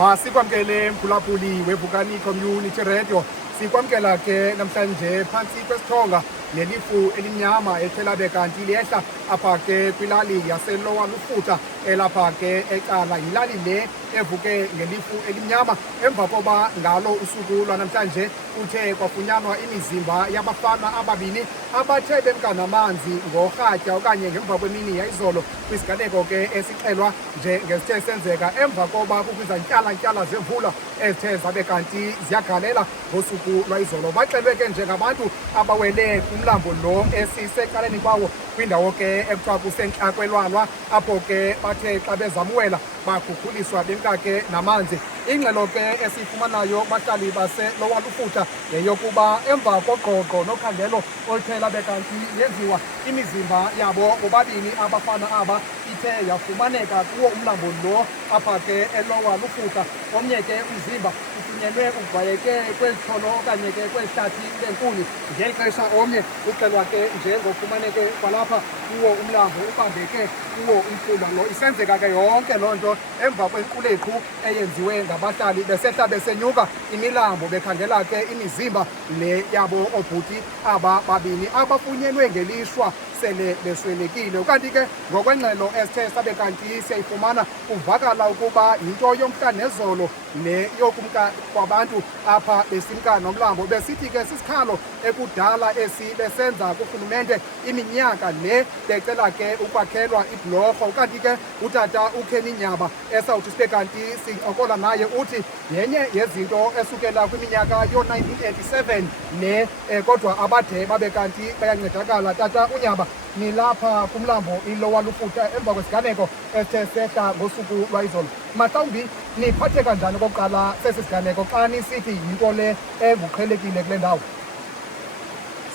Masikwamkele mphulaphuli weVukani Community Radio. Sikwamkela ke namhlanje phansi kwesithonga nelifu elimnyama ethelabe kanti liyehla apha ke kwilali yaseLower Lufutha elapha ke ecala yilali le evuke ngelifu elimnyama emva koba ngalo usuku lwanamhlanje kuthe kwafunyanwa imizimba yabafana ababini abathe bemka namanzi ngorhatya okanye ngemva kwemini yayizolo kwisiganeko ke esixelwa nje ngesithe senzeka emva koba kukwizantyalantyala zemvula ezithe zabe kanti ziyagalela ngosuku lwayizolo. Baxelwe ke njengabantu abawele kumlambo lo esisecaleni kwawo kwindawo ke ekuthiwa kusentla kwelwalwa apho ke bathe xa bezamwela bakhukhuliswa bemka ke namanzi. Ingxelo ke esiyifumanayo bahlali baseLower Lufutha yeyokuba emva koqoqo nokhangelo oluthe labe kanti yenziwa imizimba yabo bobabini abafana aba ithe yafumaneka kuwo umlambo lo apha ke eLower Lufutha. Omnye ke umzimba ufunyenwe uvayeke kwezitholo okanye ke kwehlathi lenkuni ngeli xesha omnye uxelwa ke njengofumaneke kwalapha kuwo umlambo ubambeke kuwo umfula lo. Isenzeka ke yonke loo nto emva kwenkulethu eyenziwe ngabahlali besehla besenyuka imilambo bekhangela ke imizimba le yabo obhuti aba babini abafunyenwe ngelishwa sele beswelekile. Kanti ke ngokwengxelo esithe sabe kanti siyayifumana kuvakala ukuba yinto yomhla nezolo le yokumka kwabantu apha besimka nomlambo. Besithi ke sisikhalo ekudala esi besenza kurhulumente iminyaka le becela ke ukwakhelwa ibhlorho. Kanti ke utata uKenny Nyaba esawuthi sibe kanti sincokola naye uthi yenye yezinto esukela kwiminyaka yo-1987 le kodwa abade babe kanti bayancedakala. Tata uNyaba, nilapha kumlambo iLower Lufutha emva kwesiganeko esithe sehla ngosuku lwayizolo. Mhlawumbi niphatheka njani okokuqala sesi siganeko xa nisithi yinto le enguqhelekile kule ndawo?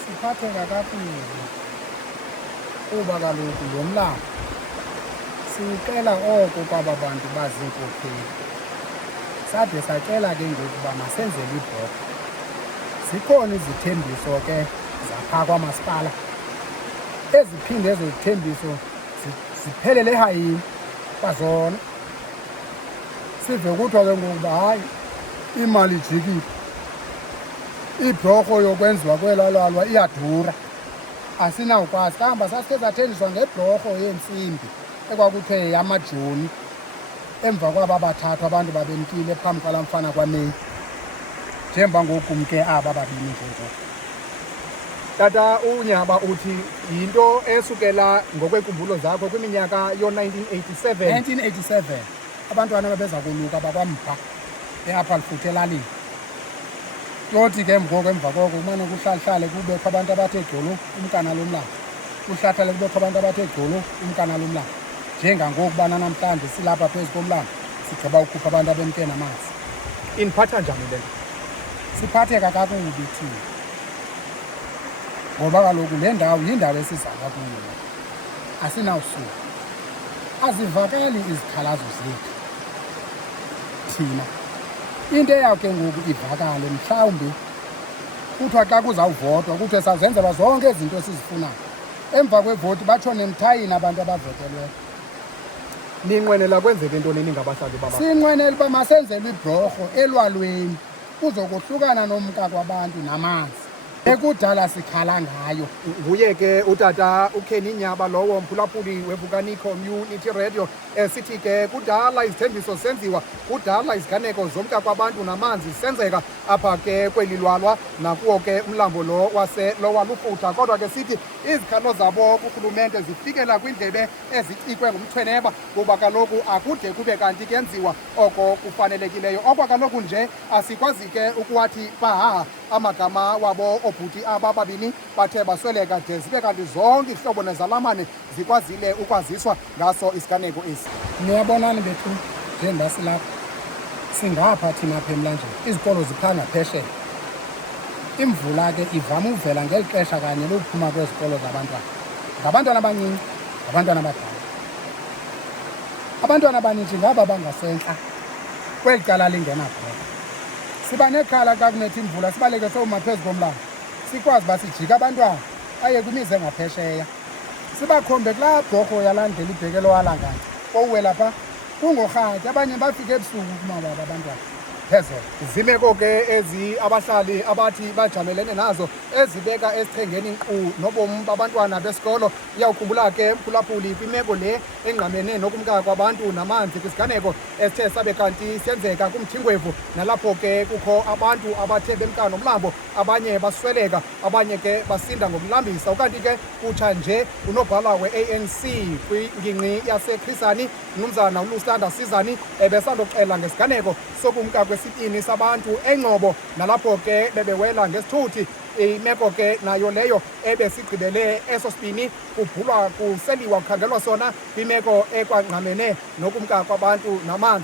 Siphatheka kakubi kuba kaloku lo mlambo sicela oko kwaba bantu baziinkokheli, sade sacela ke ngoku uba masenzele ibhlorho. Zikhona izithembiso ke zaphaa kwamasipala eziphinde ezo zithembiso ziphelele ehayini kwazona. Sive kuthiwa ke ngoku uba hayi imali ijikile, ibhlorho yokwenziwa kwelalwalwa iyadura, asinawukwazi. Kahamba sasikhe sathenjiswa ngebhlorho yentsimbi ekwakuthiwe yamajoni emva kwaba bathathu abantu babemkile phambi kwalaa mfana kwaMeyi njengoba ngoku ke aba babini ngoku. Tata uNyaba uthi yinto esukela ngokweenkumbulo zakho kwiminyaka yo-1987. 1987 abantwana babeza koluka bakwaMpha eapha Lufutha elalini. Yothi ke ngoku emva koko kumane kuhlalihlale kubekho abantu abathe gqolo umkana lomlambo, kuhlahlale kubekho abantu abathe gqolo umkana lomlambo. Njengangoku bana namhlanje silapha phezu komlambo sigqiba ukhupha abantu abemke namanzi. Iniphatha njani le? Siphatheka kakubi thina ngoba kaloku le ndawo yindawo esizalwa kuyo, asinawusuka. Azivakali izikhalazo zethu thina. Into eyawuke ngoku ivakale mhlawumbi kuthiwa xa kuzawuvotwa kuthiwe sazenzelwa zonke izinto esizifunayo. Emva kwevoti batshone emthayini abantu abavotelweyo. Ninqwenela kwenzeke ntoni ningabahlali baba? Sinqwenela uba masenzelwe ibhlorho elwalweni kuzokohlukana nomka kwabantu namanzi ekudala sikhala ngayo. Nguye ke utata uKenny Nyaba lowo mphulaphuli weVukani Community Radio esithi ke kudala izithembiso senziwa, kudala iziganeko zomka kwabantu namanzi senzeka apha ke kweli lwalwa nakuwo ke umlambo lo waseLower Lufutha. Kodwa ke sithi izikhalo zabo kurhulumente zifikela kwindlebe ezicikwe ngumchweneba kuba kaloku akude kube kanti kenziwa oko kufanelekileyo. Okwa kaloku nje asikwazi ke ukuwathi paha amagama wabo obhuti aba babini bathe basweleka de zibe kanti zonke izihlobo nezalamane zikwazile ukwaziswa ngaso isiganeko esi. Niyabonani bethu njengoba silapha singapha thina apha emlanjeni, izikolo ziphaa ngaphesheya. Imvula ke ivama uvela ngeli xesha kanye lokuphuma kwezikolo zabantwana, ngabantwana abancinci, ngabantwana abadala. Abantwana abaninzi ngaba bangasentla kweli cala lingenabhlorho. Siba nekhala xa kunetha imvula sibaleke sowuma phezu komlambo sikwazi uba sijike abantwana baye kwimizi engaphesheya. Sibakhombe kulaa bhlorho yalandlela ibhekelo walangana kowuwela phaa kungorhatya abanye bafike ebusuku kumababa abantwana phezolo. Zimeko ke ezi abahlali abathi bajamelene nazo ezibeka esichengeni nkqu nobomi babantwana besikolo. Iyawukhumbula ke mphulaphuli kwimeko le engqamene nokumka kwabantu namanzi kwisiganeko esithe sabe kanti senzeka kumthingwevu, nalapho ke kukho abantu abathe bemka nomlambo, abanye basweleka, abanye ke basinda ngokulambisa. Ukanti ke kutsha nje unobhala we-ANC kwingingqi yaseKhisani, Mnumzana uLusanda Sizani, ebesandoxela ngesiganeko sokumka kwesitini sabantu eNgcobo, nalapho ke bebewela ngesithuthi. Imeko ke nayo leyo ebesigqibele eso sibini kubhulwa kuseliwa kukhangelwa sona kwimeko ekwangqamene nokumka kwabantu namanzi.